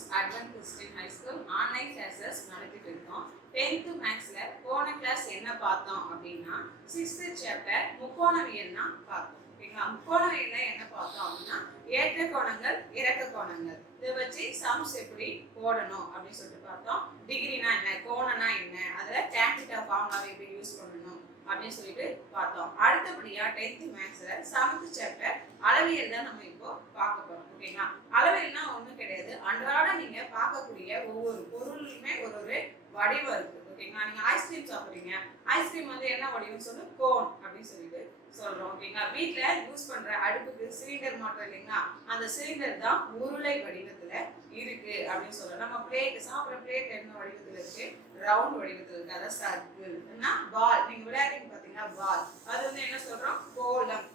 Students advance Christian high school online classes நடத்திட்டு இருக்கோம். 10th மேக்ஸ்ல போன கிளாஸ் என்ன பார்த்தோம் அப்படின்னா 6th சாப்டர் முக்கோணவியல் தான் பார்த்தோம். ஓகேங்களா? முக்கோணவியல்ல என்ன பார்த்தோம் அப்படின்னா ஏற்ற கோணங்கள் இறக்க கோணங்கள் இதை வச்சு சம்ஸ் எப்படி போடணும் அப்படின்னு சொல்லிட்டு பார்த்தோம். டிகிரினா என்ன, கோணனா என்ன, அதுல tan θ ஃபார்முலாவை எப்படி யூஸ் பண்ணணும் அப்படின்னு சொல்லிட்டு பார்த்தோம். அடுத்தபடியா 10th மேக்ஸ்ல 7th சாப்டர் அளவியல் தான் நம்ம இப்போ பார்க்க போறோம். ஓகேங்களா? அளவியல்னா ஒண்ணும் கிடையாது, அன்றாட நீங்க பார்க்கக்கூடிய ஒவ்வொரு பொருளுமே ஒரு வடிவம் இருக்கு. ஓகேங்களா? நீங்க ஐஸ்கிரீம் சாப்பிடுறீங்க, ஐஸ்கிரீம் வந்து என்ன வடிவம் சொல்லு, கோன் அப்படின்னு சொல்லிட்டு சொல்றோம். ஓகேங்களா? வீட்ல யூஸ் பண்ற அடுப்புக்கு சிலிண்டர் மாட்டோம் இல்லைங்களா, அந்த சிலிண்டர் தான் உருளை வடிவத்துல இருக்கு அப்படின்னு சொல்றோம். நம்ம பிளேட் சாப்பிட்ற பிளேட் என்ன வடிவத்துல இருக்கு, ரவுண்ட் வடிவத்துல இருக்கு, அதாவது சர்க்கிள்னா பால். நீங்க விளையாடுறீங்க பாத்தீங்கன்னா பால், அது வந்து என்ன சொல்றோம், கோலம்.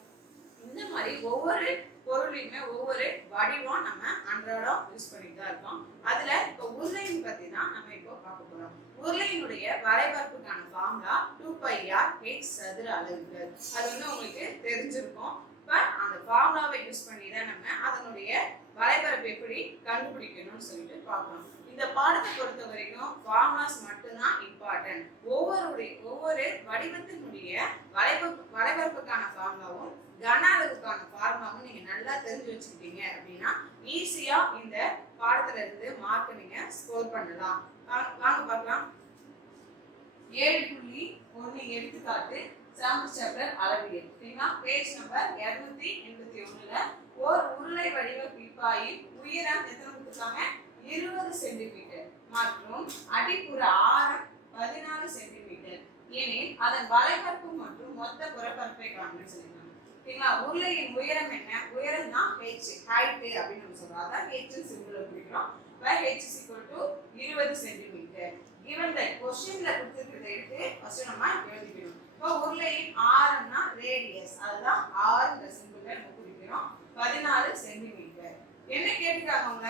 இந்த மாதிரி ஒவ்வொரு பொருளையுமே ஒவ்வொரு வடிவம் நம்ம அன்றாடம் யூஸ் பண்ணிட்டு தான் இருக்கோம். அதுல இப்போ உருளைன்னு பத்தி தான் நம்ம இப்போ பார்க்க போறோம். உருளையினுடைய வரைபரப்புக்கான ஃபார்முலா 2πr(h) சதுர அலகுகள். அது வந்து உங்களுக்கு தெரிஞ்சிருக்கும். இப்ப அந்த ஃபார்முலாவை யூஸ் பண்ணி தான் நம்ம அதனுடைய வரைபரப்பு எப்படி கண்டுபிடிக்கணும்னு சொல்லிட்டு பார்க்கணும். இந்த பாடத்தை பொறுத்த வரைக்கும் ஃபார்முலாஸ் மட்டும்தான் இம்பார்ட்டன்ட். ஒவ்வொரு வடிவத்தினுடைய வரைபரப்புக்கான ஃபார்முலாவும் கன அளவுக்கான ஃபார்முலாவும் நீங்க நல்லா தெரிஞ்சு வச்சுக்கிட்டீங்க அப்படின்னா ஈஸியா இந்த பாடத்துல இருந்து மார்க் நீங்க ஸ்கோர் பண்ணலாம். வாங்க பார்க்கலாம். 7.1 எடுத்துக்காட்டு 7th சாப்டர் அளவியல். சரிங்களா? பேஜ் நம்பர் 281ல ஒரு உருளை வடிவ பீப்பாயின் உயரம் எத்தனை கொடுத்துருக்காங்க, 20 சென்டிமீட்டர் மற்றும் அடிப்புற ஆரம் 14 சென்டிமீட்டர் எனில் அதன் வளைபரப்பு மற்றும் மொத்த புறப்பரப்பை காண்பு சொல்லிருக்காங்க. சரிங்களா? உருளையின் உயரம் என்ன, உயரம் தான் h, ஹைட் அப்படின்னு நம்ம சொல்றோம். அதான் h சிம்பிள் குறிக்கிறோம். h = 20 centimetre. given that क्वेश्चनல கொடுத்திருக்கிறதை எடுத்து ஃபர்ஸ்ட் நம்ம எழுதிக்கணும். இப்போ உருளையின் ஆரம்னா ரேடியஸ், அதுதான் r இந்த சிம்பிள்ல நம்ம குறிக்கிறோம். 14 சென்டிமீட்டர். என்ன கேட்டிருக்காங்க,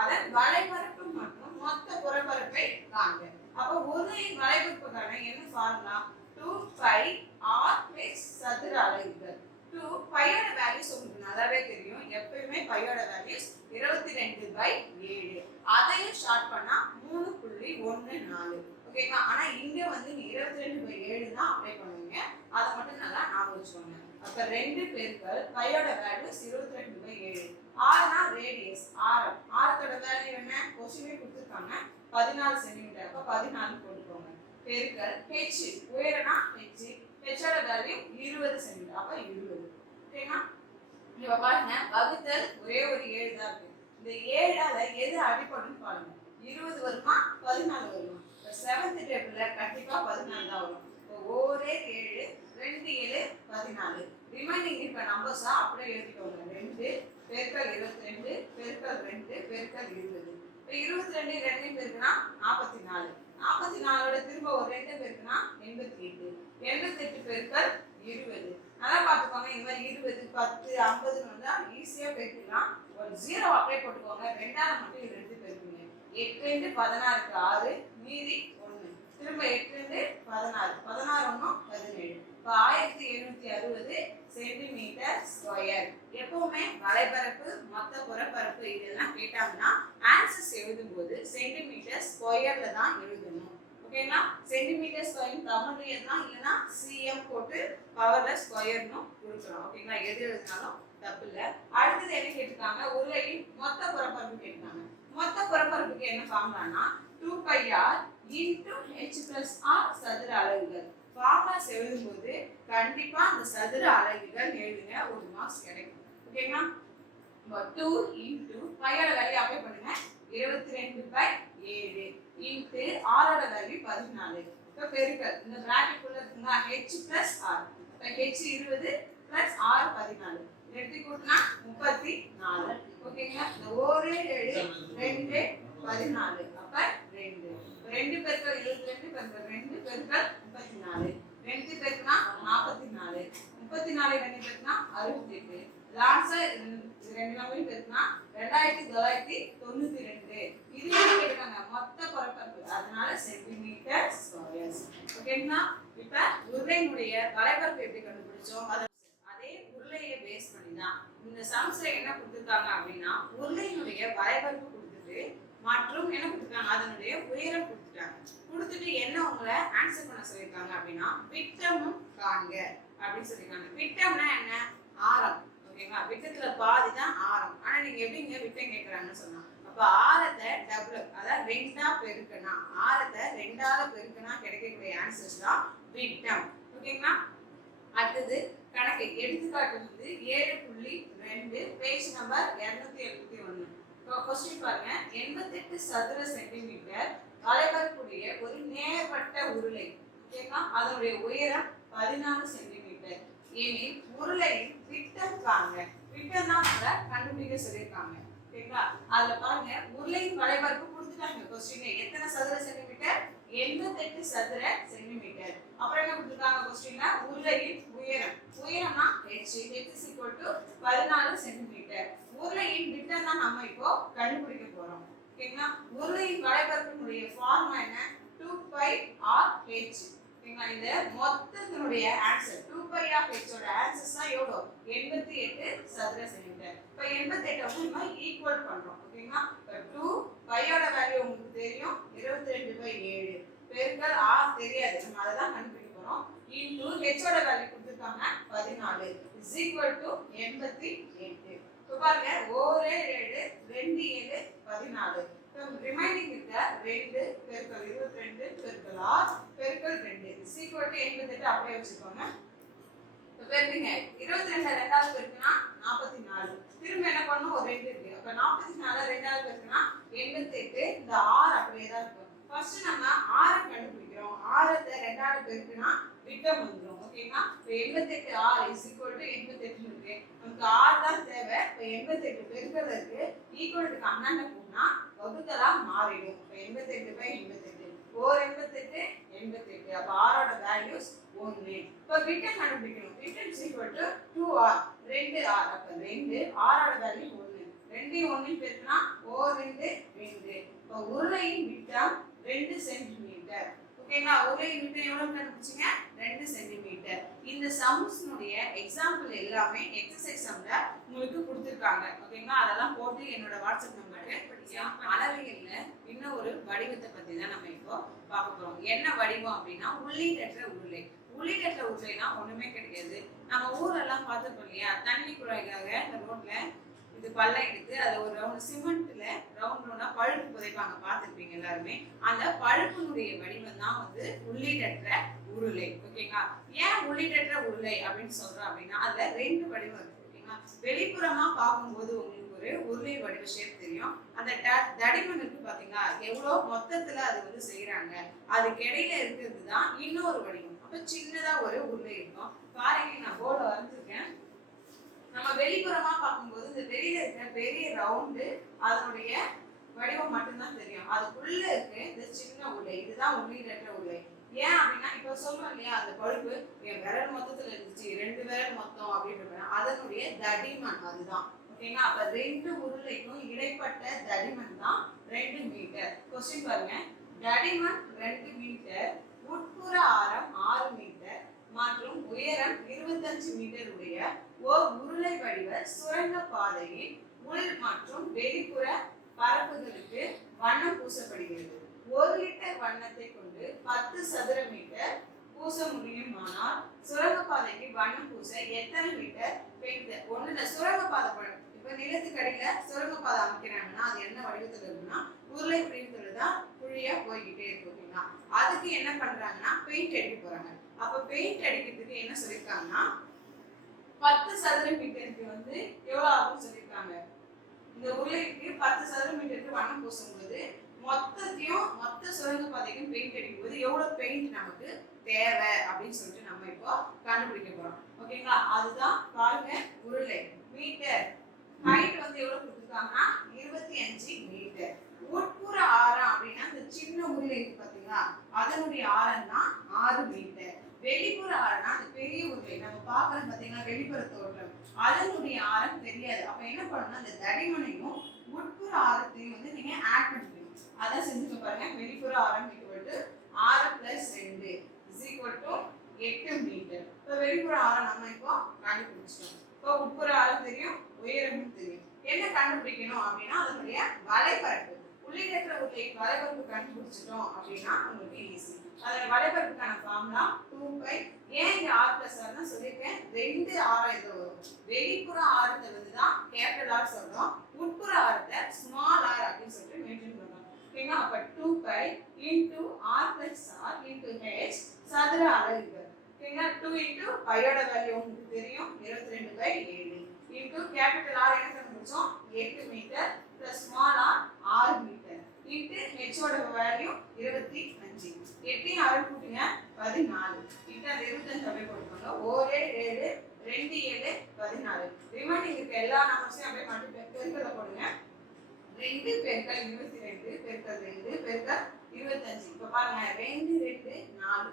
அதன் வளைபரப்பு மற்றும் மொத்த புறப்பரப்பை காண்க. அப்ப உருளையின் வளைபரப்புக்கான என்ன ஃபார்முலா, 2πr சதுர அலகுகள். 2πயோட வேல்யூஸ் உங்களுக்கு நல்லாவே தெரியும். எப்பவுமே பையோட வேல்யூஸ் 22/7. அதையும் ஷார்ட் பண்ணா 3.14. ஓகேங்களா? ஆனா இங்க வந்து நீ 22/7 தான் அப்ளை பண்ணுவீங்க. அதை மட்டும் நல்லா ஞாபகம் வச்சுக்கோங்க. அப்ப 2 பெருக்கல் பையோட வேல்யூஸ் 22/7. ஆர்னா ரேடியஸ், ஆரம். ஆரத்தோட வேல்யூ என்ன, கொஸ்டினே கொடுத்துருக்காங்க 14 சென்டிமீட்டர். அப்ப 14 போட்டுக்கோங்க. பெருக்கல் h, உயரம்னா h, ஹெச்சோட வேல்யூ 20 சென்டிமீட்டர். அப்ப 20. ஓகேங்களா? இப்ப பாருங்க, வகுத்தல் ஒரே ஒரு 7 தான் இருக்கு. இந்த 7ஆல எது அடிபடும் பாருங்க, 20 வருமா 14 வருமா? 7th டேபிள்ல கண்டிப்பா 14 தான் வரும். ஒரே 7, 2 7 14. ரிமைனிங் இருக்க நம்பர்ஸா அப்படியே எழுதிக்கோங்க. 2 பெருக்கல் 22 பெருக்கல் 2 பெருக்கல் 20. இப்போ 22 2 பெருக்குனா 44. 44ஓட திரும்ப ஒரு 2 பெருக்குனா 88. 88 பெருக்கல் 20. நல்லா பார்த்துக்கோங்க. இந்த மாதிரி 20 10 50 வந்தா ஈஸியா பெருக்கலாம். ஒரு 0 அப்ளை போட்டுக்கோங்க. 2ஆல மட்டும் 2 பெருக்குங்க. 8 2 16க்கு 6, மீதி 1. திரும்ப 8 2 16, 16 1 17. இப்போ 1760 சென்டிமீட்டர் ஸ்கொயர். எப்பவுமே வளைபரப்பு மொத்த புறப்பரப்பு இதெல்லாம் கேட்டாங்கன்னா ஆன்சர்ஸ் எழுதும்போது சென்டிமீட்டர் ஸ்கொயர்ல தான் எழுதணும். ஓகேங்களா? சென்டிமீட்டர் ஸ்கொயர் தமிழ்ல தான், இல்லைன்னா சிஎம் போட்டு பவர்ல ஸ்கொயர்னு கொடுக்குறோம். ஓகேங்களா? எது எழுதினாலும் தப்பு இல்லை. அடுத்தது என்ன கேட்டிருக்காங்க, உருளையின் மொத்த புறப்பரப்பு கேட்டிருக்காங்க. மொத்த புறப்பரப்புக்கு என்ன ஃபார்முலானா 2πr × h+r சதுர அலகுகள். ஃபார்முலாஸ் எழுதும்போது கண்டிப்பா அந்த சதுர அலகுகள் எழுதுங்க, ஒரு மார்க்ஸ் கிடைக்கும். ஓகேங்களா? 2 × பையோட வேல்யூ அப்ளை பண்ணுங்க, 22/7 இன்டு ஆரோட வேல்யூ 14. இப்போ பெருக்கல் இந்த பிராக்கெட் குள்ள இருக்குங்க h+r. இப்போ h 20 + r 14. ரெண்டு கூட்டினா 34. ஓகேங்களா? இந்த ஒரே 7 2 14. அப்ப 2 2 பெருக்கல் 22 பெருக்கல் 2 பெருக்கல் 34. 2 பெருக்குனா 44. 34 2 பெருக்குனா 68. லாஸ்டா ரெண்டு நம்பரையும் பெருக்குனா 2992. இது என்ன கேட்காங்க, மொத்த புறப்பரப்பு. அதனால சென்டிமீட்டர் ஸ்கொயர். ஓகேங்களா? இப்ப உருளையினுடைய வளைபரப்பு எப்படி கண்டுபிடிச்சோம், அதே உருளையை பேஸ் பண்ணி தான் இந்த சம்ஸ்ல என்ன கொடுத்துருக்காங்க அப்படின்னா உருளையினுடைய வளைபரப்பு கொடுத்துட்டு மற்றும் என்ன கொடுத்துட்டாங்க, அதனுடைய உயரம் கொடுத்துட்டாங்க. கொடுத்துட்டு என்ன உங்களை ஆன்சர் பண்ண சொல்லியிருக்காங்க அப்படின்னா விட்டமும் காண்க அப்படின்னு சொல்லியிருக்காங்க. விட்டம்னா என்ன, ஆரம். ஓகேங்களா, விட்டத்துல பாதி தான் ஆரம். ஆனா நீங்க எப்படிங்க விட்டம் கேட்கறாங்கன்னு சொன்னா, அப்ப ஆரத்தை டபுள், அதாவது ரெண்டா பெருக்கனா, ஆரத்தை ரெண்டால பெருக்கனா கிடைக்கக்கூடிய ஆன்சர்ஸ் தான் விட்டம். ஓகேங்களா, அடுத்தது கணக்கு எடுத்துக்காட்டு வந்து 7.2 பேஜ் நம்பர் 271. கொஸ்டின் பாருங்க, 88 சதுர சென்டிமீட்டர் வளைவக்கூடிய ஒரு நேர்வட்ட உருளை. ஓகேங்களா, அதனுடைய உயரம் 14 சென்டிமீட்டர் எனில் உருளையின் விட்டம் காண்க. விட்டம் தான் கண்டுபிடிக்க சொல்லியிருக்காங்க. ஓகேங்களா, அதுல பாருங்க உருளையின் வளைவரப்பு கொடுத்துட்டாங்க. கொஸ்டின் எத்தனை சதுர சென்டிமீட்டர், 88 சதுர சென்டிமீட்டர். அப்புறம் என்ன கொடுத்துருக்காங்க கொஸ்டின்ல, உருளையின் உயரம். உயரம்னா h, h = 14 சென்டிமீட்டர். உருளையின் விட்டம் தான் நம்ம இப்போ கண்டுபிடிக்க போறோம். ஓகேங்களா, உருளையின் வளைவரப்பினுடைய ஃபார்முலா என்ன, 2πr/h. ஓகேங்களா, இந்த மொத்தத்தினுடைய ஆன்சர் 2πr/h ஓட ஆன்சர்ஸ் தான் எவ்வளோ, 88 சதுர சென்டிமீட்டர். இப்போ 88 வந்து நம்ம ஈக்குவல் பண்றோம். ஓகேங்களா, இப்போ 2 ஓட வேல்யூ உங்களுக்கு தெரியும், 22/7 பெருக்கல் r தெரியாது, நம்ம அதை தான் கண்டுபிடிக்க போறோம். இன்டு h ஓட வேல்யூ கொடுத்துருக்காங்க 14 = 88. இப்போ பாருங்க 1 7 2 7 14. இப்போ ரிமைனிங் இருக்க 2 பெருக்கல் 22 பெருக்கல் r பெருக்கல் 2 = 88 அப்படியே வச்சுக்கோங்க. இப்போ பெருக்குங்க, 22 ரெண்டாவது பெருக்குனா 44. திரும்ப என்ன பண்ணணும், ஒரு 2 இருக்கு. அப்ப 44 ரெண்டாவது பெருக்குனா 88. இந்த r அப்படியே தான் இருக்கும். ஃபர்ஸ்ட் நம்ம r கண்டுபிடிக்கிறோம். r த்தை ரெண்டாவது பெருக்குனா விட்டம் வந்துரும். ஓகேங்களா, இப்போ 88 r = 88 இருக்கு. நமக்கு r தான் தேவை. இப்போ 88 பெருக்கல் இருக்கு, ஈக்குவலுக்கு அண்ணாண்ட போனா வகுத்தலா மாறிடும். இப்போ 88/88 ஓர் 88 88. அப்ப r ஓட வேல்யூஸ் 1. இப்போ விட்டம் கண்டுபிடிக்கணும். விட்டம் = 2r 2r. அப்ப 2 r ஓட வேல்யூ 1. 2 1 பெருக்கினா 2 2. இப்போ உருளையின் விட்டம் 2 சென்டிமீட்டர். ஓகேங்களா, உருளையின் விட்டம் எவ்வளவு கண்டுபிடிச்சீங்க, 2 சென்டிமீட்டர். இந்த சம்ஸ்னுடைய எக்ஸாம்பிள் எல்லாமே எக்ஸசைஸ் சம்ல உங்களுக்கு கொடுத்திருக்காங்க. ஓகேங்களா, அதெல்லாம் போட்டு என்னோட வாட்ஸ்அப் நம்பருக்கு அளவியல்ல இன்னும் ஒரு வடிவத்தை பத்தி தான் நம்ம இப்போ பார்க்க போறோம். என்ன வடிவம் அப்படின்னா உள்ளீடற்ற உருளை. உள்ளீடற்ற உருளைனா ஒண்ணுமே கிடையாது. நம்ம ஊரெல்லாம் பார்த்துருப்போம் இல்லையா, தண்ணி குழாய்க்காக இந்த ரோட்ல இது பள்ளம் எடுத்து அதுல ஒரு ரவுண்ட் சிமெண்ட்ல ரவுண்டா பழுப்பு புதைப்பாங்க, பார்த்துருப்பீங்க எல்லாருமே. அந்த பழுப்பினுடைய வடிவம் தான் வந்து உள்ளீடற்ற உருளை. ஓகேங்களா, ஏன் உள்ளீடற்ற உருளை அப்படின்னு சொல்றோம் அப்படின்னா அதுல 2 வடிவம் இருக்கு. ஓகேங்களா, வெளிப்புறமா பார்க்கும்போது உங்களுக்கு ஒரு உருளை வடிவ ஷேப் தெரியும். அந்த தடிமன் இருக்கு பாத்தீங்களா, எவ்வளவு மொத்தத்துல அது வந்து செய்யறாங்க, அதுக்கு இடையில இருக்கிறது தான் இன்னொரு வடிவம். அப்ப சின்னதா ஒரு உருளை இருக்கும். பாருங்க, நான் போர்டு வரைஞ்சிருக்கேன். நம்ம வெளிப்புறமா பார்க்கும்போது இந்த வெளியில இருக்கிற பெரிய ரவுண்டு அதனுடைய வடிவம் மட்டும்தான் தெரியும். அதுக்குள்ள இருக்கு இந்த சின்ன உருளை, இதுதான் உள்ளீடற்ற உருளை. ஏன் அப்படின்னா இப்ப சொல்லுவோம் இல்லையா, அந்த பழுப்பு என் விரல் மொத்தத்துல இருந்துச்சு, 2 விரல் மொத்தம் அப்படின்னு அதனுடைய தடிமன் அதுதான். ஓகேங்களா, அப்ப 2 உருளைக்கும் இடைப்பட்ட தடிமன் தான் 2 மீட்டர். கொஸ்டின் பாருங்க, தடிமன் 2 மீட்டர், உட்புற ஆரம் 6 மீட்டர் மற்றும் உயரம் 25 மீட்டர் உடைய ஓர் உருளை வடிவ சுரங்க பாதையில் உள் மற்றும் வெளிப்புற பரப்புகளுக்கு வண்ணம் பூசப்படுகிறது. 1 லிட்டர் வண்ணத்தை கொண்டு 10 சதுர மீட்டர் பூச முடியுமானால் சுரங்கப்பாதைக்கு வண்ணம் பூச எத்தனை லிட்டர் பெயிண்ட்? ஒண்ணுல சுரங்கப்பாதை படம். இப்ப நிலத்துக்கடியில சுரங்கப்பாதை அமைக்கிறாங்கன்னா அது என்ன வடிவத்துல இருக்குன்னா உருளை வடிவத்துல தான் குழியா போய்கிட்டே இருக்கு. ஓகேங்களா, அதுக்கு என்ன பண்றாங்கன்னா பெயிண்ட் அடிக்க போறாங்க. அப்ப பெயிண்ட் அடிக்கிறதுக்கு என்ன சொல்லிருக்காங்கன்னா 10 சதுர மீட்டருக்கு வந்து எவ்வளவு ஆகும்னு சொல்லியிருக்காங்க. இந்த உருளைக்கு 10 சதுர மீட்டருக்கு வண்ணம் பூசும்போது மொத்த சுரங்கப்பாதைக்கும் பெயிண்ட் அடிக்கும் போது எவ்வளவு பெயிண்ட் நமக்கு தேவை அப்படின்னு சொல்லிட்டு நம்ம இப்போ கண்டுபிடிக்க போறோம். ஓகேங்களா, அதுதான் பாருங்க உருளை மீட்டர் ஹைட் வந்து எவ்வளவு கொடுத்துருக்காங்கன்னா 25 மீட்டர். உட்புற ஆரம் அப்படின்னா இந்த சின்ன உருளை இருக்கு பாத்தீங்களா, அதனுடைய ஆரம் தான் 6 மீட்டர். வெளிப்புற ஆரம்னா அந்த பெரிய உருளை நம்ம பாக்குறோம் பாத்தீங்கன்னா வெளிப்புற தோற்றம், அதனுடைய ஆரம் தெரியாது. அப்ப என்ன பண்ணணும், அந்த தடிமனையும் உட்புற ஆரத்தையும் வந்து நீங்க ஆட் பண்ணிக்கணும். அதான் செஞ்சுக்க பாருங்க. வெளிப்புற ஆரம் = 6 + 2 = 8 மீட்டர். இப்போ வெளிப்புற ஆரம் நம்ம இப்போ கண்டுபிடிச்சிட்டோம். இப்போ உட்புற ஆரம் தெரியும், உயரமும் தெரியும். என்ன கண்டுபிடிக்கணும் அப்படின்னா அதனுடைய வலைப்பரப்பு. உள்ளிடற்ற உருளையின் வரைபரப்பு கண்டுபிடிச்சிட்டோம் அப்படின்னா உங்களுக்கு ஈஸி. அதோட வரைபரப்புக்கான ஃபார்முலா 2π. ஏன் இங்க r plus r னு சொல்லிருக்கேன், ரெண்டு ஆரத்தை வரும். வெளிப்புற ஆரத்தை வந்து தான் கேபிட்டல் R சொல்றோம், உட்புற ஆரத்தை ஸ்மால் r அப்படின்னு சொல்லிட்டு மென்ஷன் பண்றோம். ஓகேங்களா? அப்ப 2π into r plus r into h சதுர அலகுகள். ஓகேங்களா? 2 into பையோட வேல்யூ உங்களுக்கு தெரியும் 22/7 into கேபிட்டல் R என்ன கண்டுபிடிச்சோம் 8 meter plus small r 6 meter into h ஓட வேல்யூ 25. 8 6 கூட்டுங்க 14. இந்த 25 அப்படியே போட்டுக்கோங்க. 1 7 2 7 14. ரிமைனிங் இருக்க எல்லா நம்பர்ஸையும் அப்படியே மல்டிப்ளை பெருக்கல போடுங்க. 2 பெருக்கல் 22 பெருக்கல் 2 பெருக்கல் 25. இப்ப பாருங்க 2 2 4.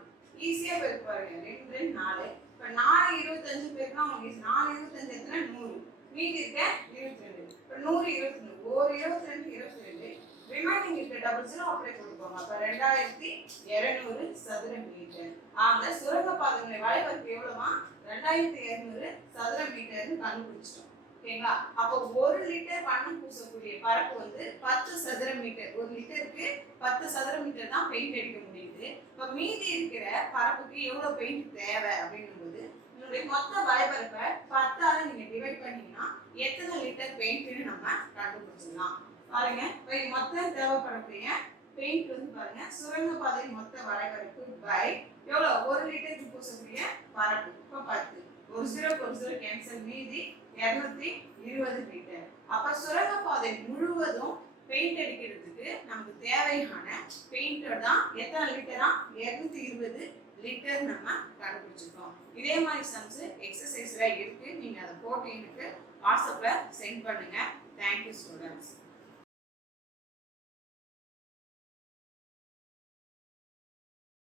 ஈஸியா பெருக்க பாருங்க. 2 2 4. இப்ப 4 25 பெருக்கா உங்களுக்கு 4 25 எத்தனை 100. மீதி இருக்க 22. இப்ப 100 22. 1 22 22. ரிமைனிங் இருக்க டபுள் ஜீரோ அப்படியே போட்டுக்கோங்க. அப்ப 2200 சதுர மீட்டர். ஆக சுரங்கப்பாதைகளின் வரைபரப்பு எவ்வளவுமா 2200 சதுர மீட்டர்னு கண்டுபிடிச்சிட்டோம். ஓகேங்களா? அப்போ 1 லிட்டர் வண்ணம் பூசக்கூடிய பரப்பு வந்து 10 சதுர மீட்டர். 1 லிட்டருக்கு 10 சதுர மீட்டர் தான் பெயிண்ட் அடிக்க முடியுது. இப்ப மீதி இருக்கிற பரப்புக்கு எவ்வளவு பெயிண்ட் தேவை அப்படிங்கும்போது உங்களுடைய மொத்த வரைபரப்பை 10ஆல நீங்க டிவைட் பண்ணீங்கன்னா எத்தனை லிட்டர் பெயிண்ட்னு நம்ம கண்டுபிடிச்சிடலாம். பாருங்க, இப்போ மொத்தம் தேவைப்படக்கூடிய பெயிண்ட் வந்து பாருங்க, சுரங்கப்பாதை மொத்த வரைபரப்பு பை எவ்வளவு 1 லிட்டருக்கு பூசக்கூடிய பரப்பு. இப்போ 10. ஒரு ஜீரோ கேன்சல், மீதி 220 லிட்டர். அப்ப சுரங்கப்பாதை முழுவதும் பெயிண்ட் அடிக்கிறதுக்கு நமக்கு தேவையான பெயிண்டர் தான் எத்தனை லிட்டரா 220 லிட்டர் நம்ம கண்டுபிடிச்சிருக்கோம். இதே மாதிரி சம்ஸ் எக்ஸசைஸ்ல இருக்கு, நீங்க அதை போட்டு எனக்கு வாட்ஸ்அப்ல சென்ட் பண்ணுங்க. Thank you students.